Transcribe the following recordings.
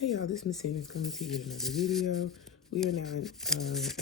Hey y'all, this Miss Sandy's coming to you with another video. We are now in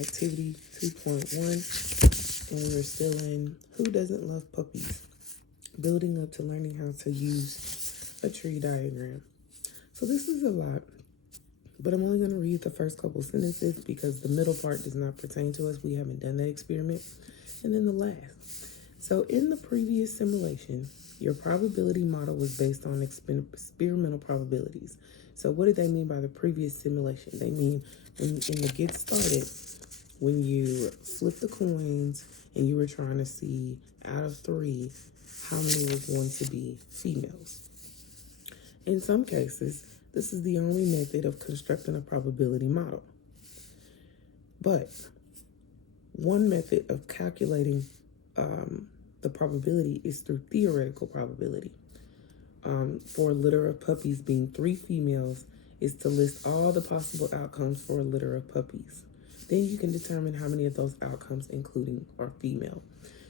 activity 2.1 and we're still in Who Doesn't Love Puppies? Building up to learning how to use a tree diagram. So this is a lot, but I'm only going to read the first couple sentences because the middle part does not pertain to us. We haven't done that experiment. And then the last. So in the previous simulation, your probability model was based on experimental probabilities. So what did they mean by the previous simulation? They mean in the get started, when you flip the coins and you were trying to see out of 3, how many were going to be females. In some cases, this is the only method of constructing a probability model. But one method of calculating the probability is through theoretical probability. For a litter of puppies being 3 females is to list all the possible outcomes for a litter of puppies. Then you can determine how many of those outcomes including are female.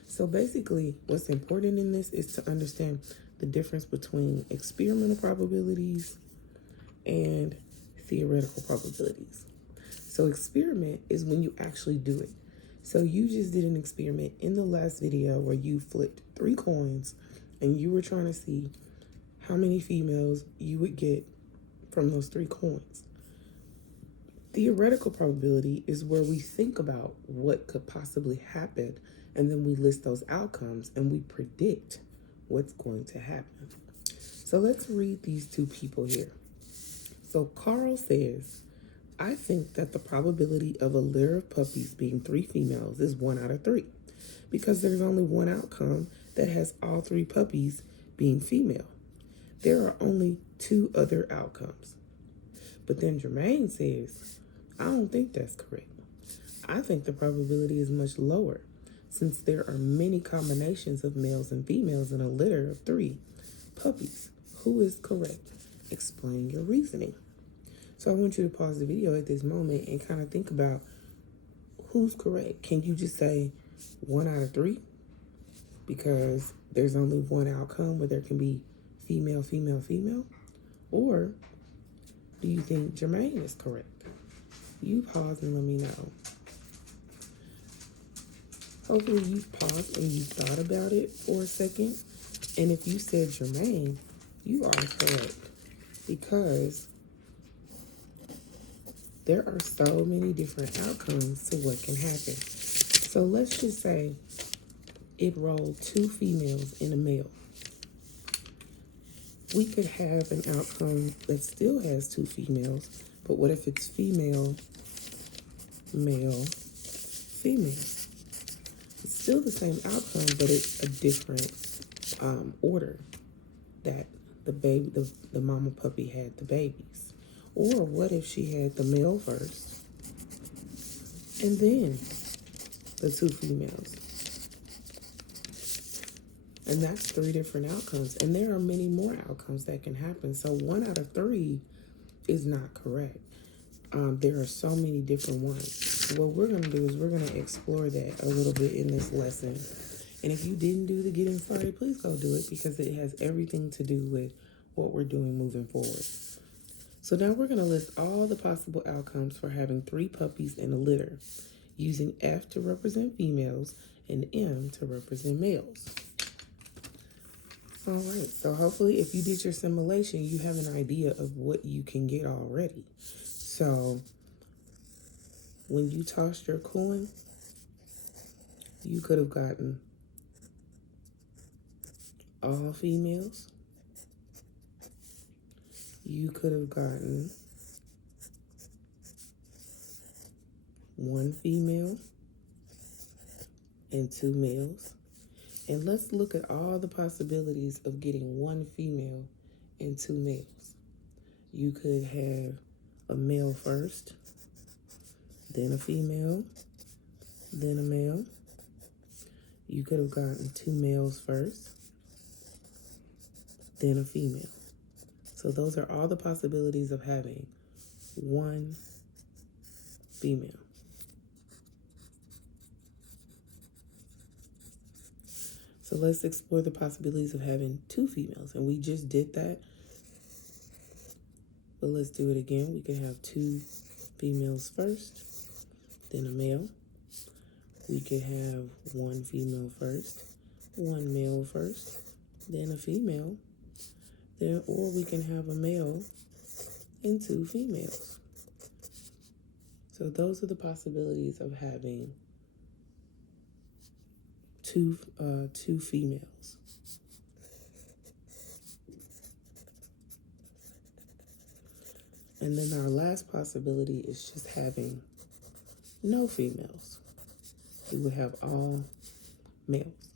So basically what's important in this is to understand the difference between experimental probabilities and theoretical probabilities. So experiment is when you actually do it. So you just did an experiment in the last video where you flipped 3 coins and you were trying to see how many females you would get from those 3 coins. Theoretical probability is where we think about what could possibly happen and then we list those outcomes and we predict what's going to happen. So let's read these 2 people here. So Carl says, I think that the probability of a litter of puppies being 3 females is 1 out of 3 because there's only one outcome that has all 3 puppies being female. There are only 2 other outcomes. But then Jermaine says, I don't think that's correct. I think the probability is much lower since there are many combinations of males and females in a litter of 3 puppies. Who is correct? Explain your reasoning. So I want you to pause the video at this moment and kind of think about who's correct. Can you just say 1 out of 3? Because there's only one outcome where there can be female, female, female? Or do you think Jermaine is correct? You pause and let me know. Hopefully you've paused and you thought about it for a second. And if you said Jermaine, you are correct. Because there are so many different outcomes to what can happen. So let's just say it rolled 2 females and a male. We could have an outcome that still has 2 females, but what if it's female, male, female? It's still the same outcome, but it's a different order that the mama puppy had the babies. Or what if she had the male first and then the 2 females? And that's 3 different outcomes. And there are many more outcomes that can happen. So 1 out of 3 is not correct. There are so many different ones. So what we're going to do is we're going to explore that a little bit in this lesson. And if you didn't do the getting started, please go do it because it has everything to do with what we're doing moving forward. So now we're going to list all the possible outcomes for having 3 puppies in a litter, using F to represent females and M to represent males. All right, so hopefully if you did your simulation, you have an idea of what you can get already. So when you tossed your coin, you could have gotten all females. You could have gotten 1 female and 2 males. And let's look at all the possibilities of getting 1 female and 2 males. You could have a male first, then a female, then a male. You could have gotten 2 males first, then a female. So those are all the possibilities of having 1 female. So let's explore the possibilities of having 2 females. And we just did that But let's do it again. We can have 2 females first, then a male. We could have 1 female first, 1 male first, then a female. Then, or we can have a male and 2 females. So those are the possibilities of having two females. And then our last possibility is just having no females. We would have all males.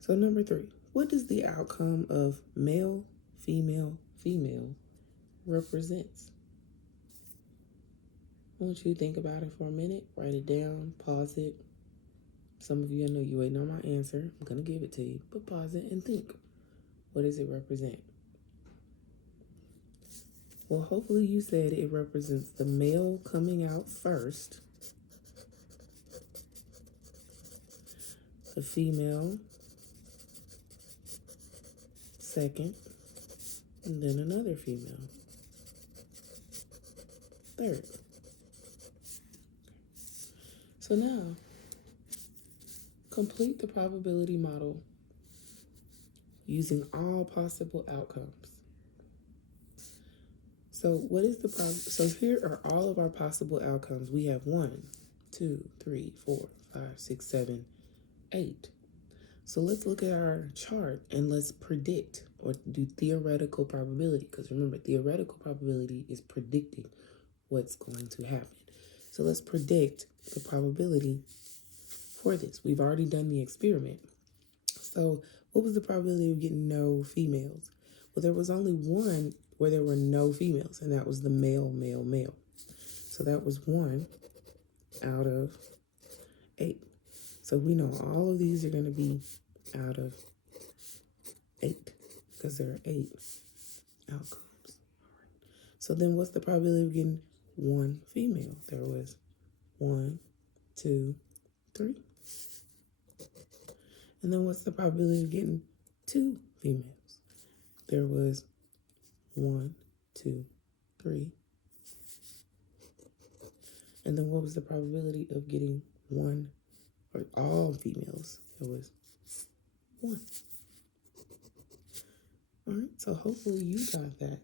So number 3, what does the outcome of male, female, female represents? I want you to think about it for a minute. Write it down, pause it. Some of you, I know you waiting on my answer. I'm going to give it to you, but pause it and think. What does it represent? Well, hopefully you said it represents the male coming out first, the female second, and then another female third. So now, complete the probability model using all possible outcomes. So what is the so here are all of our possible outcomes. We have 1, 2, 3, 4, 5, 6, 7, 8. So let's look at our chart and let's predict or do theoretical probability. Because remember, theoretical probability is predicting what's going to happen. So let's predict the probability for this. We've already done the experiment. So what was the probability of getting no females? Well, there was only one where there were no females, and that was the male, male, male. So that was 1 out of 8. So we know all of these are going to be out of 8 because there are 8 outcomes. So then what's the probability of getting 1 female? There was 1, 2, 3. And then what's the probability of getting 2 females? There was 1, 2, 3. And then what was the probability of getting 1 or all females? It was 1. All right, so hopefully you got that.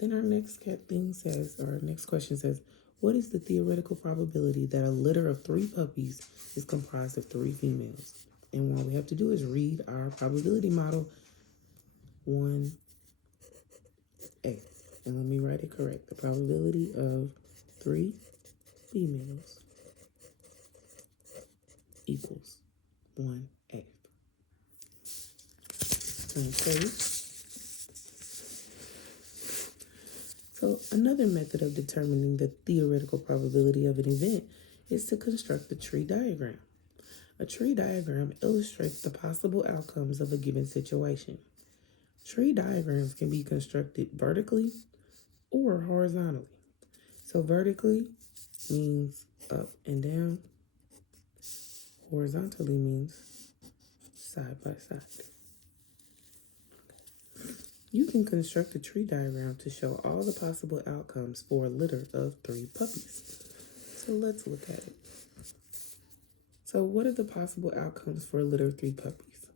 Then our next thing says, or our next question says, what is the theoretical probability that a litter of 3 puppies is comprised of 3 females? And all we have to do is read our probability model 1A. And let me write it correct. The probability of 3 females equals 1A. Okay. So another method of determining the theoretical probability of an event is to construct a tree diagram. A tree diagram illustrates the possible outcomes of a given situation. Tree diagrams can be constructed vertically or horizontally. So vertically means up and down. Horizontally means side by side. You can construct a tree diagram to show all the possible outcomes for a litter of 3 puppies. So let's look at it. So what are the possible outcomes for a litter of 3 puppies?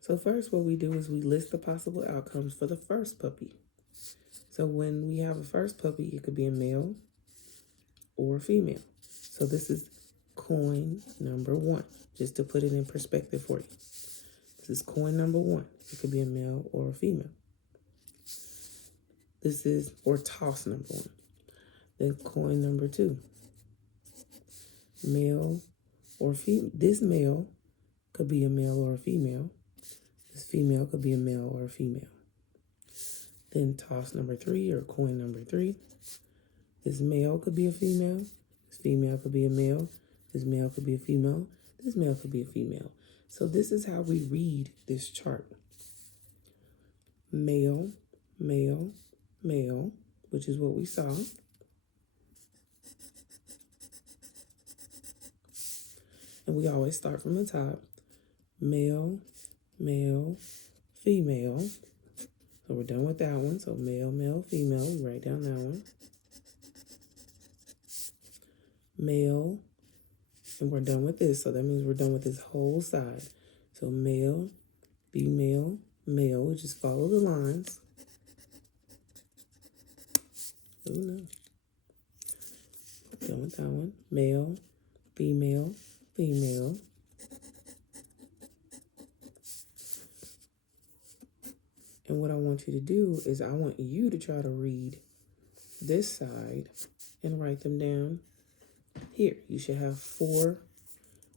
So first what we do is we list the possible outcomes for the first puppy. So when we have a first puppy, it could be a male or a female. So this is coin number 1, just to put it in perspective for you. This is coin number 1. It could be a male or a female. This is, or toss number 1. Then coin number 2. Male or female. This male could be a male or a female. This female could be a male or a female. Then toss number 3 or coin number 3. This male could be a female. This female could be a male. This male could be a female. This male could be a female. So this is how we read this chart. Male, male, male, which is what we saw. And we always start from the top. Male, male, female, So we're done with that one. So male, male, female. We write down that one. Male. And we're done with this. So that means we're done with this whole side. So male, female, male. We just follow the lines. Oh no. Done with that one. Male, female, female. And what I want you to do is I want you to try to read this side and write them down here. You should have 4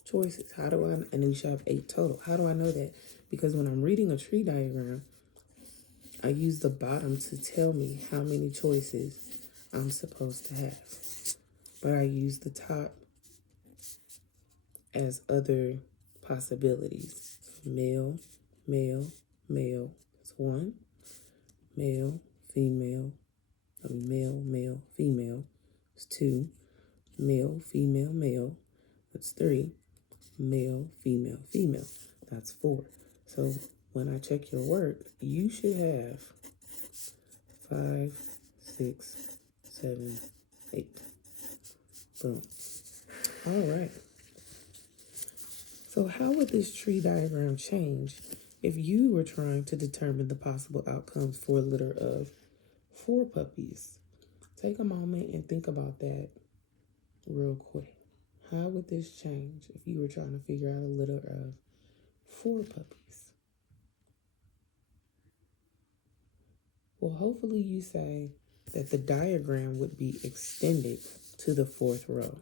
choices. How do I, and then you should have 8 total. How do I know that? Because when I'm reading a tree diagram, I use the bottom to tell me how many choices I'm supposed to have. But I use the top as other possibilities. Male, male, male is 1. Male, female, male, male, female is 2. Male, female, male, that's 3. Male, female, female, that's 4. So when I check your work, you should have 5, 6, 7, 8. Boom. All right. So how would this tree diagram change if you were trying to determine the possible outcomes for a litter of 4 puppies? Take a moment and think about that real quick. How would this change if you were trying to figure out a litter of 4 puppies? Well, hopefully you say that the diagram would be extended to the 4th row.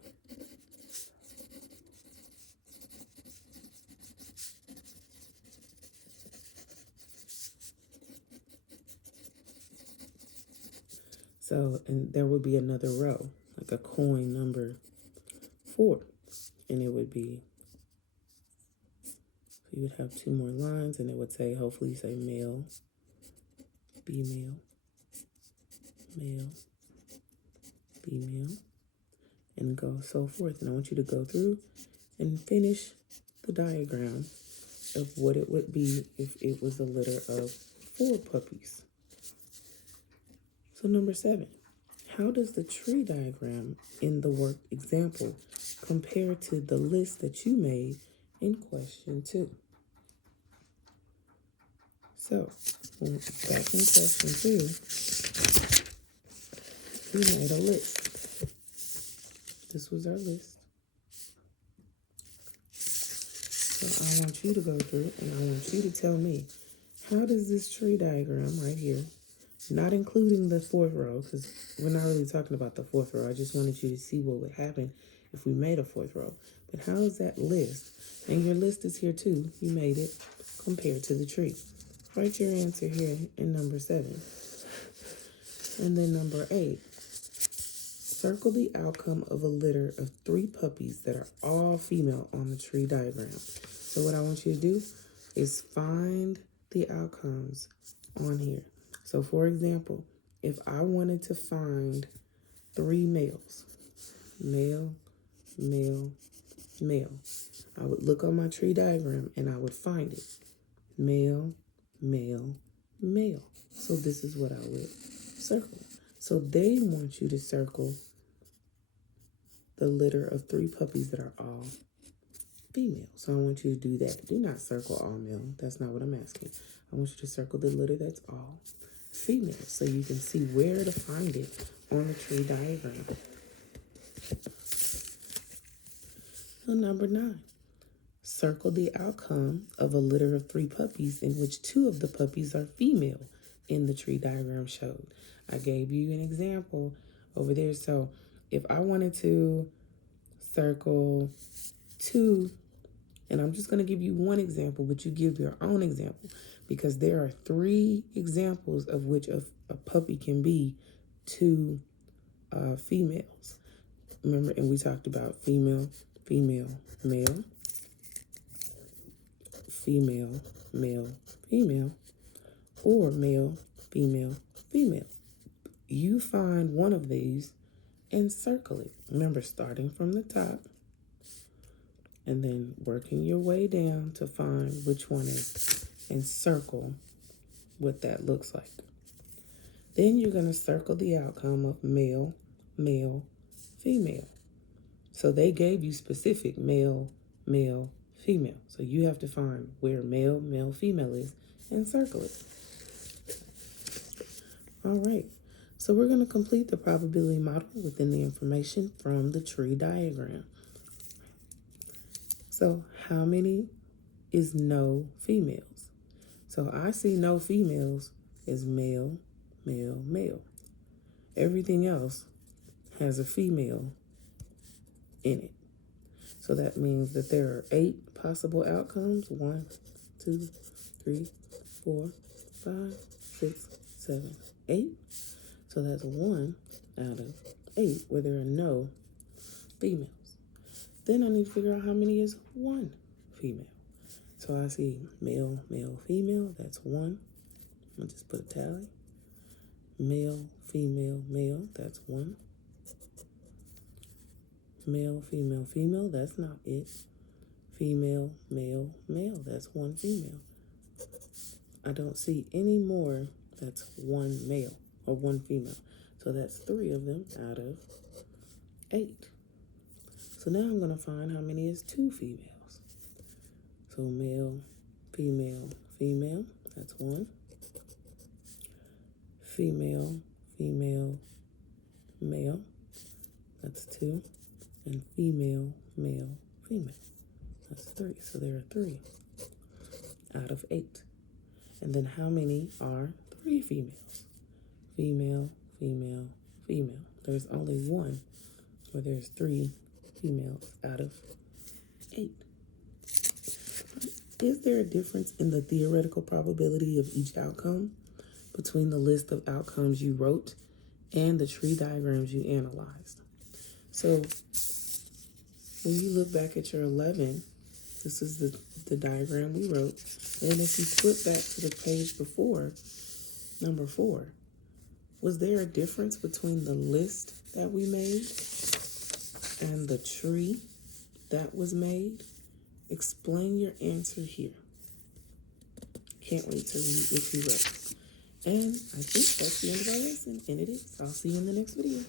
So, and there would be another row, like a coin number 4. And it would be, so you would have 2 more lines, and it would say, hopefully you say male, female, male, female, and go so forth. And I want you to go through and finish the diagram of what it would be if it was a litter of 4 puppies. So number 7, how does the tree diagram in the work example compare to the list that you made in question 2? So back in question 2, we made a list. This was our list. So I want you to go through and I want you to tell me, how does this tree diagram right here, not including the 4th row, because we're not really talking about the 4th row. I just wanted you to see what would happen if we made a 4th row. But how is that list, and your list is here too, you made it, compared to the tree? Write your answer here in number 7. And then number 8, circle the outcome of a litter of 3 puppies that are all female on the tree diagram. So what I want you to do is find the outcomes on here. So for example, if I wanted to find 3 males, male, male, male, I would look on my tree diagram and I would find it. Male, male, male. So this is what I would circle. So they want you to circle the litter of 3 puppies that are all female. So I want you to do that. Do not circle all male. That's not what I'm asking. I want you to circle the litter that's all female so you can see where to find it on the tree diagram. So number 9, circle the outcome of a litter of 3 puppies in which 2 of the puppies are female in the tree diagram showed. I gave you an example over there. So if I wanted to circle 2, and I'm just going to give you one example, but you give your own example, because there are 3 examples of which a puppy can be 2 females. Remember, and we talked about female, female, male, female, male, female, or male, female, female. You find one of these and circle it. Remember, starting from the top and then working your way down to find which one is, and circle what that looks like. Then you're going to circle the outcome of male, male, female. So they gave you specific male, male, female. So you have to find where male, male, female is and circle it. All right. So we're going to complete the probability model within the information from the tree diagram. So how many is no females? So I see no females as male, male, male. Everything else has a female in it. So that means that there are 8 possible outcomes. 1, 2, 3, 4, 5, 6, 7, 8. So that's 1 out of 8 where there are no females. Then I need to figure out how many is 1 female. So I see male, male, female. That's 1. I'll just put a tally. Male, female, male. That's 1. Male, female, female. That's not it. Female, male, male. That's 1 female. I don't see any more. That's 1 male or 1 female. So that's 3 of them out of 8. So now I'm going to find how many is 2 females. So male, female, female. That's 1. Female, female, male. That's 2. And female, male, female. That's 3. So there are 3 out of 8. And then how many are 3 females? Female, female, female. There's only 1 where there's 3 females out of 8. Is there a difference in the theoretical probability of each outcome between the list of outcomes you wrote and the tree diagrams you analyzed? So when you look back at your 11, this is the diagram we wrote. And if you flip back to the page before, number 4, was there a difference between the list that we made and the tree that was made? Explain your answer here. Can't wait to read what you wrote. And I think that's the end of our lesson, and it is. I'll see you in the next video.